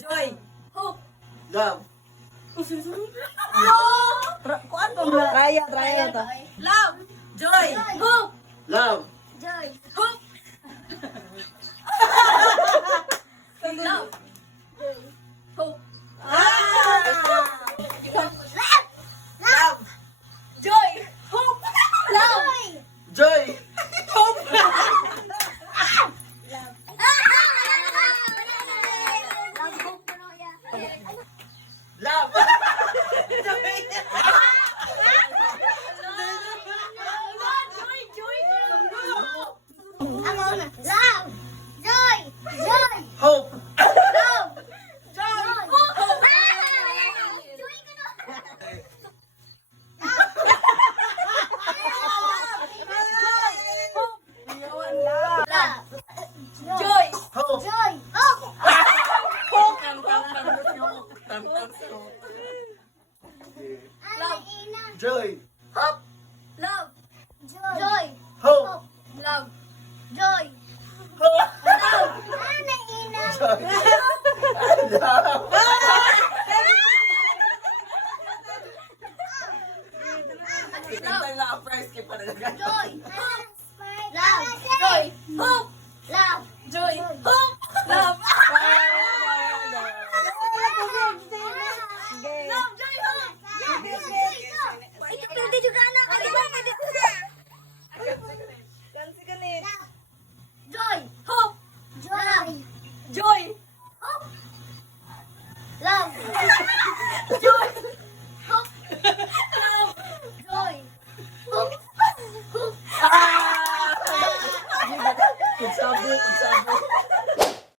Joy. Hope. Love. Kuan to ba? Traya to. Love. Joy. Hope. Love. Joy. Hope. Love. Hope. Love. Joy. Hope. Love. Joy. Love. Hope. Hope. Joy. Hope. Love. Hope. Love. Hope. Joy. Love. Kita lang ang price kay para Joy. Joy. Hope. Joy. Hope. Love. Love. Joy. Hope. Pwede juga anak. Ano ba? Joy. Hope. Joy. Love. Joy.